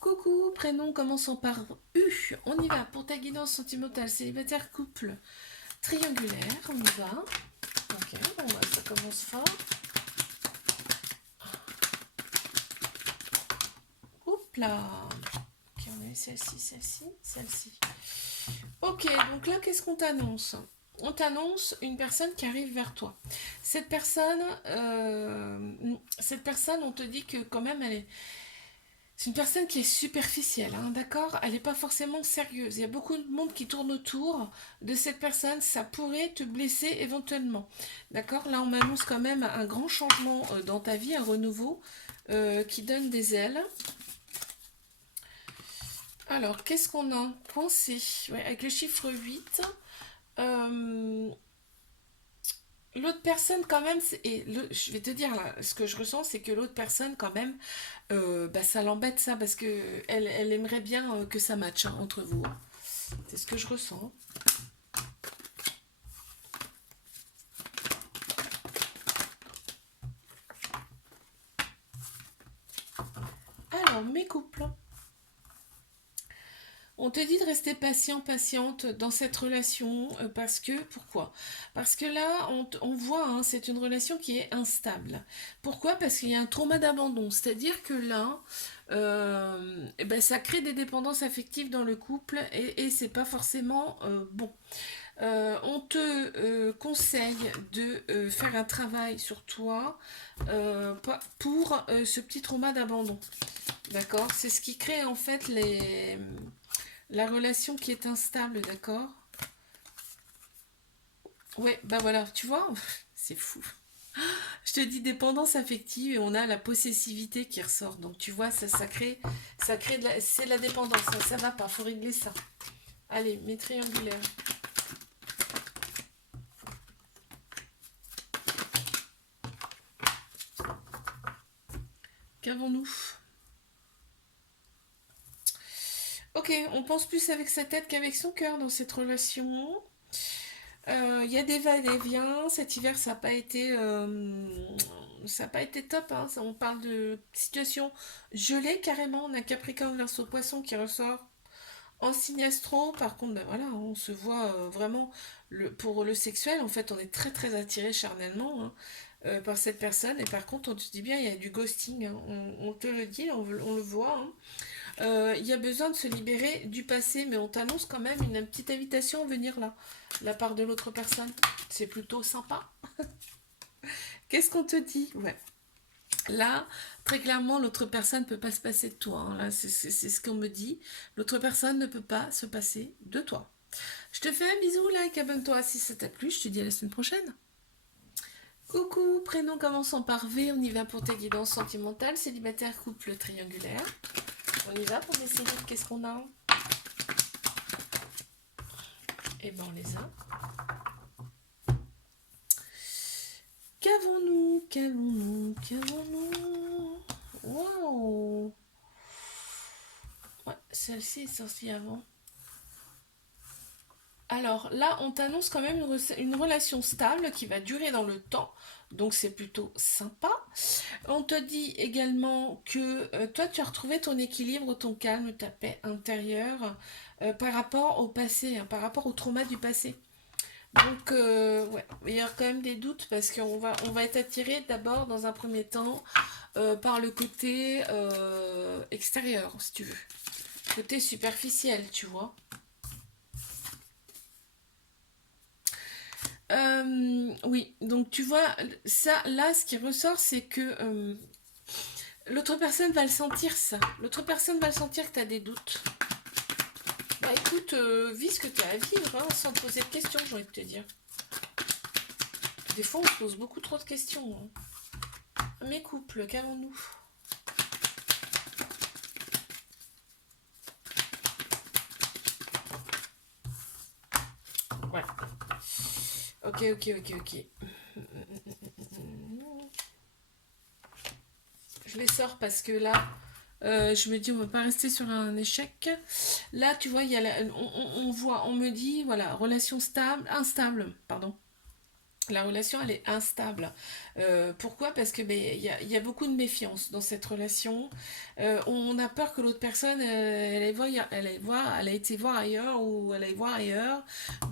Coucou, prénom commençant par U. On y va pour ta guidance sentimentale, célibataire, couple, triangulaire. On y va. Ok, bon, bah, ça commence fort. Oups là. Ok, on a eu celle-ci, celle-ci, celle-ci. Ok, donc là, qu'est-ce qu'on t'annonce? On t'annonce une personne qui arrive vers toi. Cette personne, on te dit que quand même, c'est une personne qui est superficielle, hein, d'accord? Elle n'est pas forcément sérieuse. Il y a beaucoup de monde qui tourne autour de cette personne. Ça pourrait te blesser éventuellement. D'accord? Là, on m'annonce quand même un grand changement dans ta vie, un renouveau qui donne des ailes. Alors, qu'est-ce qu'on a pensé? Ouais, avec le chiffre 8. euh, L'autre personne, quand même, je vais te dire là, ce que je ressens, c'est que l'autre personne, quand même, bah, ça l'embête ça, parce que elle aimerait bien que ça matche hein, entre vous. C'est ce que je ressens. Alors, mes couples. On te dit de rester patient, patiente dans cette relation parce que, pourquoi? Parce que là, on voit, hein, c'est une relation qui est instable. Pourquoi? Parce qu'il y a un trauma d'abandon. C'est-à-dire que là, eh ben, ça crée des dépendances affectives dans le couple et c'est pas forcément bon. On te conseille de faire un travail sur toi pour ce petit trauma d'abandon. D'accord? C'est ce qui crée en fait la relation qui est instable, d'accord? Ouais, bah voilà, tu vois, c'est fou. Je te dis dépendance affective et on a la possessivité qui ressort. Donc tu vois, ça crée c'est la dépendance. Ça va pas, faut régler ça. Allez, mes triangulaires. Qu'avons-nous? Ok, on pense plus avec sa tête qu'avec son cœur dans cette relation. Il y a des va-et-vient. Cet hiver, ça n'a pas été top. Hein. On parle de situation gelée carrément. On a Capricorne verso Poisson qui ressort en signe astro. Par contre, ben voilà, on se voit vraiment pour le sexuel. En fait, on est très très attiré charnellement hein, par cette personne. Et par contre, on te dit bien, il y a du ghosting. Hein. On te le dit, on le voit. Hein. Il y a besoin de se libérer du passé, mais on t'annonce quand même une petite invitation à venir là, de la part de l'autre personne. C'est plutôt sympa. Qu'est-ce qu'on te dit? Ouais. Là, très clairement, l'autre personne ne peut pas se passer de toi. Hein. Là, c'est ce qu'on me dit. L'autre personne ne peut pas se passer de toi. Je te fais un bisou, like, abonne-toi si ça t'a plu. Je te dis à la semaine prochaine. Coucou, prénom commençant par V, on y va pour tes guidances sentimentales, célibataire, couple, triangulaire. On y va pour mes cellules, qu'est-ce qu'on a? Eh ben on les a. Qu'avons-nous? Qu'avons-nous? Qu'avons-nous? Waouh! Ouais, celle-ci est sortie avant. Alors là, on t'annonce quand même une relation stable qui va durer dans le temps. Donc c'est plutôt sympa. On te dit également que toi, tu as retrouvé ton équilibre, ton calme, ta paix intérieure par rapport au passé, hein, par rapport au trauma du passé. Donc, ouais, il y a quand même des doutes parce qu'on va être attiré d'abord, dans un premier temps, par le côté extérieur, si tu veux. Côté superficiel, tu vois. Oui, donc tu vois, ça, là, ce qui ressort, c'est que l'autre personne va le sentir, ça. L'autre personne va le sentir que tu as des doutes. Bah écoute, vis ce que tu as à vivre, hein, sans te poser de questions, j'ai envie de te dire. Des fois, on se pose beaucoup trop de questions. Hein. Mes couples, qu'avons-nous? Ouais. Ok, ok, ok, ok. Je les sors parce que là, je me dis, on va pas rester sur un échec. Là, tu vois, il y a on voit, on me dit, voilà, relation stable, instable, pardon. La relation, elle est instable. Pourquoi? Parce que ben, il y a beaucoup de méfiance dans cette relation. On a peur que l'autre personne, elle a été voir ailleurs ou elle aille voir ailleurs.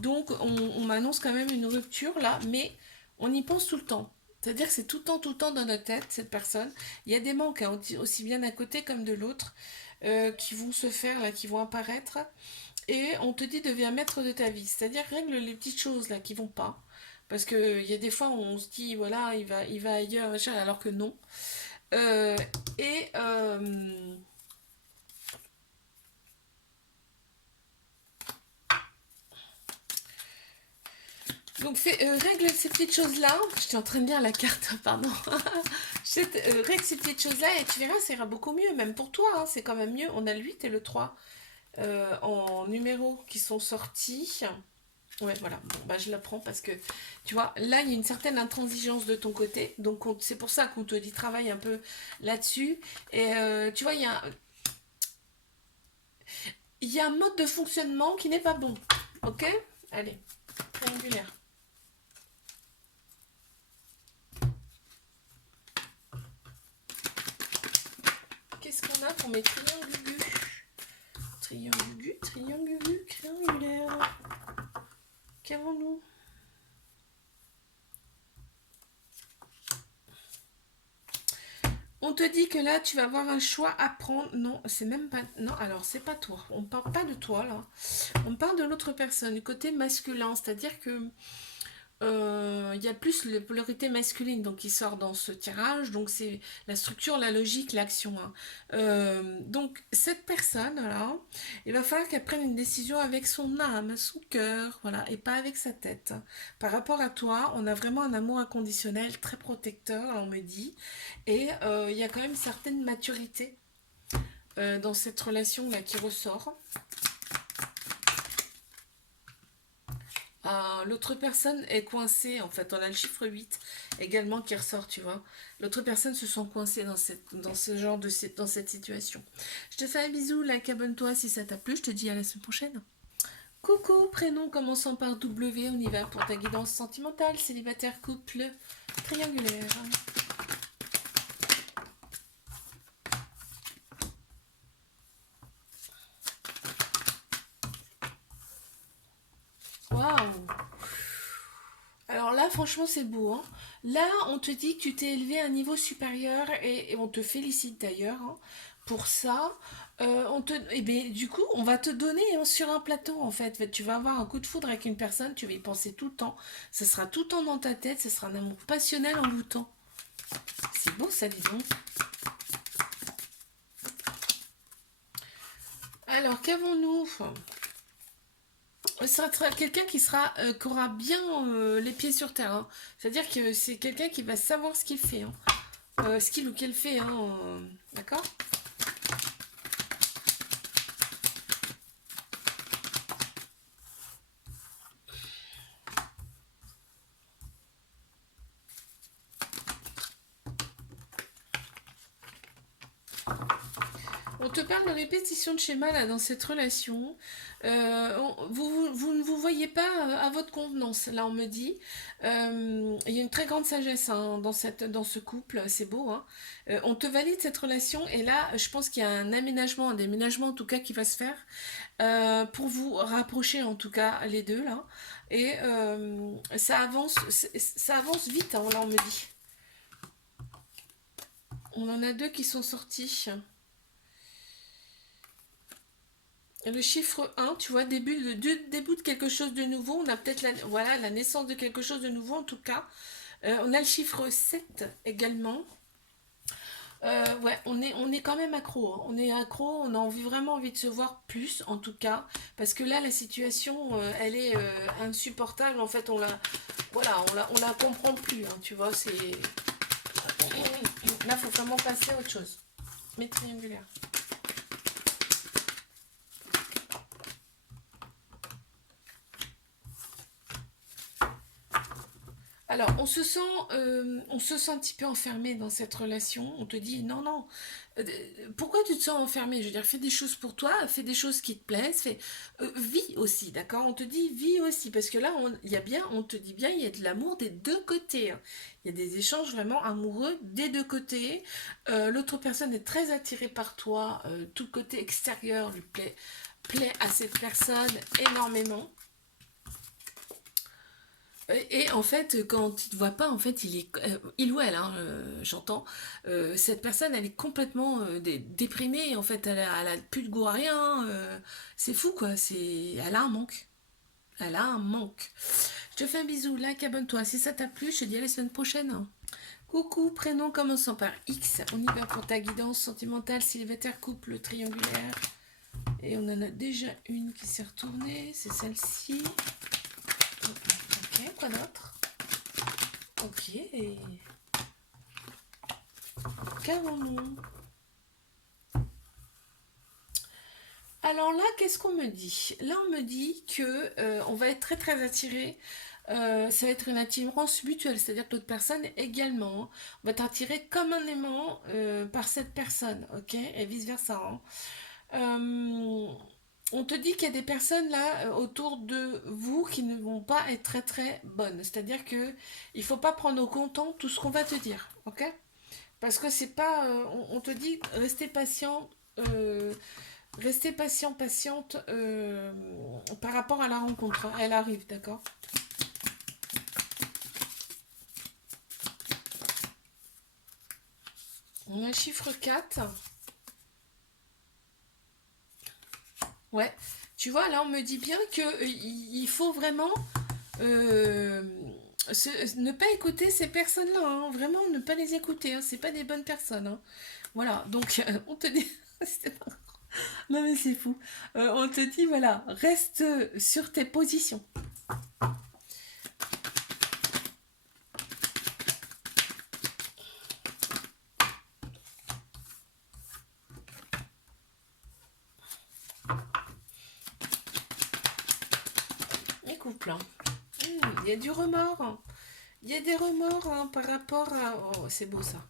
Donc, on m'annonce quand même une rupture là, mais on y pense tout le temps. C'est-à-dire que c'est tout le temps dans notre tête, cette personne. Il y a des manques, hein, aussi bien d'un côté comme de l'autre, qui vont se faire, là, qui vont apparaître. Et on te dit deviens maître de ta vie. C'est-à-dire règle les petites choses là qui vont pas. Parce que il y a des fois où on se dit voilà il va ailleurs machin, alors que non. Euh, et donc règle ces petites choses là. J'étais en train de lire la carte, pardon. Règle ces petites choses là et tu verras ça ira beaucoup mieux. Même pour toi, hein, c'est quand même mieux. On a le 8 et le 3 en numéros qui sont sortis. Ouais, voilà. Bon, bah, je la prends parce que, tu vois, là, il y a une certaine intransigeance de ton côté. Donc, c'est pour ça qu'on te dit travaille un peu là-dessus. Et tu vois, il y a un mode de fonctionnement qui n'est pas bon. Ok? Allez, triangulaire. Qu'est-ce qu'on a pour mes triangules? Triangulaire. Qu'avons-nous? On te dit que là, tu vas avoir un choix à prendre. Non, c'est même pas. Non, alors, c'est pas toi. On parle pas de toi, là. On parle de l'autre personne, du côté masculin. C'est-à-dire que il y a plus la polarité masculine donc qui sort dans ce tirage, donc c'est la structure, la logique, l'action, hein. Donc cette personne là, il va falloir qu'elle prenne une décision avec son âme, son cœur, voilà, et pas avec sa tête. Par rapport à toi, on a vraiment un amour inconditionnel, très protecteur, on me dit, et il y a quand même une certaine maturité dans cette relation là qui ressort. L'autre personne est coincée, en fait, on a le chiffre 8 également qui ressort, tu vois. L'autre personne se sent coincée dans ce genre dans cette situation. Je te fais un bisou, like, abonne-toi si ça t'a plu, je te dis à la semaine prochaine. Coucou, prénom commençant par W, on y va pour ta guidance sentimentale, célibataire, couple, triangulaire. Waouh! Alors là, franchement, c'est beau, hein. Là, on te dit que tu t'es élevé à un niveau supérieur et on te félicite d'ailleurs, hein, pour ça. Et ben, du coup, on va te donner, hein, sur un plateau en fait. Tu vas avoir un coup de foudre avec une personne, tu vas y penser tout le temps. Ça sera tout le temps dans ta tête, ce sera un amour passionnel envoûtant. C'est beau ça, dis donc. Alors, qu'avons-nous? Ça sera quelqu'un qui aura bien les pieds sur terre, hein. C'est-à-dire que c'est quelqu'un qui va savoir ce qu'il fait, hein. Ce qu'il ou qu'elle fait, hein, d'accord? On te parle de répétition de schéma là dans cette relation. Vous ne vous voyez pas à votre convenance. Là, on me dit. Il y a une très grande sagesse, hein, dans ce couple. C'est beau, hein. On te valide cette relation et là, je pense qu'il y a un déménagement en tout cas qui va se faire pour vous rapprocher en tout cas les deux là. Et ça avance vite, hein, là on me dit. On en a deux qui sont sortis. Le chiffre 1, tu vois, début de quelque chose de nouveau. On a peut-être voilà, la naissance de quelque chose de nouveau en tout cas. On a le chiffre 7 également. Ouais, on est quand même accro, hein. On est accro, on a vraiment envie de se voir plus en tout cas. Parce que là, la situation, elle est insupportable. En fait, voilà, on la comprend plus, hein, tu vois. Là, il faut vraiment passer à autre chose. Mais triangulaire. Alors, on se sent un petit peu enfermé dans cette relation. On te dit non, non. euh, Pourquoi tu te sens enfermé? Je veux dire, fais des choses pour toi, fais des choses qui te plaisent, vis aussi, d'accord? On te dit vis aussi, parce que là, il y a bien, on te dit bien, il y a de l'amour des deux côtés, hein. Il y a des échanges vraiment amoureux des deux côtés. L'autre personne est très attirée par toi. Tout le côté extérieur plaît à cette personne énormément. Et en fait, quand il te voit pas, en fait, il ou elle, hein, j'entends, cette personne, elle est complètement déprimée. En fait, elle a plus de goût à rien. C'est fou, quoi. Elle a un manque. Elle a un manque. Je te fais un bisou, like, abonne-toi. Si ça t'a plu, je te dis à la semaine prochaine. Coucou, prénom commençant par X. On y va pour ta guidance sentimentale, célibataire, couple, triangulaire. Et on en a déjà une qui s'est retournée. C'est celle-ci. Ok, quoi d'autre? Ok. Qu'avons-nous? Alors là, qu'est-ce qu'on me dit? Là, on me dit que on va être très très attiré. Ça va être une attirance mutuelle, c'est-à-dire que l'autre personne également, hein, va être attiré comme un aimant par cette personne, ok? Et vice-versa, hein. Euh, on te dit qu'il y a des personnes là autour de vous qui ne vont pas être très très bonnes. C'est-à-dire que il faut pas prendre au comptant tout ce qu'on va te dire, ok? Parce que c'est pas, on te dit euh, restez patient, patiente par rapport à la rencontre, hein. Elle arrive, d'accord? On a un chiffre 4. Ouais. Tu vois, là, on me dit bien que il faut vraiment euh, ne pas écouter ces personnes-là, hein. Vraiment, ne pas les écouter, hein. C'est pas des bonnes personnes, hein. Voilà, donc on te dit. Non, mais c'est fou. On te dit, voilà, reste sur tes positions. Les couples, hein. Il y a du remords, hein. Il y a des remords, hein, par rapport à. Oh, c'est beau ça.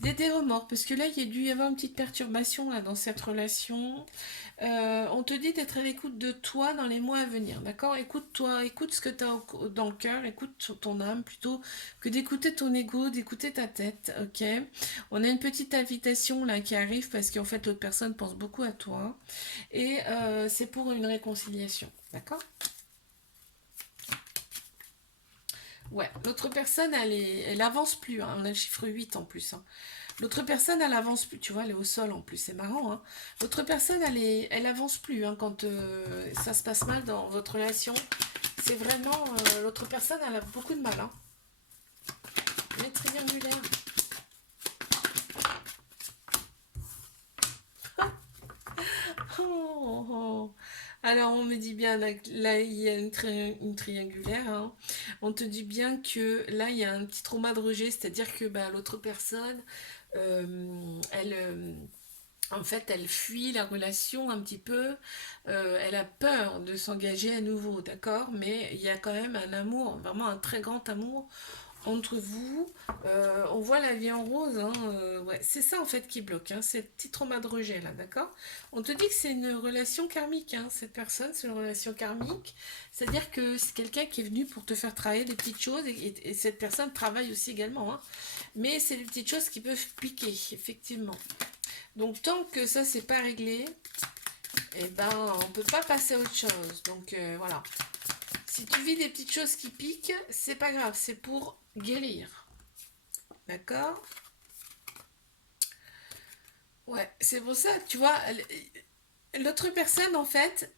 Il y a des remords, parce que là, il y a dû y avoir une petite perturbation là, dans cette relation. On te dit d'être à l'écoute de toi dans les mois à venir, d'accord? Écoute-toi, écoute ce que tu as dans le cœur, écoute ton âme plutôt que d'écouter ton ego, d'écouter ta tête, ok? On a une petite invitation là qui arrive parce qu'en fait l'autre personne pense beaucoup à toi et c'est pour une réconciliation, d'accord? Ouais, l'autre personne elle avance plus, hein. On a le chiffre 8 en plus, hein. L'autre personne, elle avance plus. Tu vois, elle est au sol en plus. C'est marrant, hein. L'autre personne, elle avance plus, hein, quand ça se passe mal dans votre relation. C'est vraiment. L'autre personne, elle a beaucoup de mal, hein. Les triangulaires. Oh, oh. Alors, on me dit bien, là, il y a une triangulaire, hein. On te dit bien que là, il y a un petit trauma de rejet, c'est-à-dire que bah, l'autre personne, elle, en fait, elle fuit la relation un petit peu. Elle a peur de s'engager à nouveau, d'accord? Mais il y a quand même un amour, vraiment un très grand amour entre vous. On voit la vie en rose, hein. Ouais, c'est ça en fait qui bloque, hein, c'est le petit trauma de rejet là, d'accord? On te dit que c'est une relation karmique, hein, cette personne, c'est une relation karmique. C'est-à-dire que c'est quelqu'un qui est venu pour te faire travailler des petites choses et cette personne travaille aussi également, hein. Mais c'est des petites choses qui peuvent piquer, effectivement. Donc tant que ça c'est pas réglé, eh ben on peut pas passer à autre chose. Donc voilà. Si tu vis des petites choses qui piquent, c'est pas grave, c'est pour guérir. D'accord? Ouais, c'est pour ça, tu vois, l'autre personne en fait,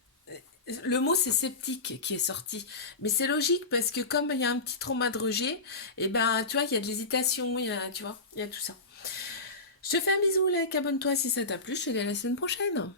le mot c'est sceptique qui est sorti. Mais c'est logique parce que comme il y a un petit trauma de rejet, et ben tu vois, il y a de l'hésitation, tu vois, il y a tout ça. Je te fais un bisou, like, abonne-toi si ça t'a plu, je te dis à la semaine prochaine.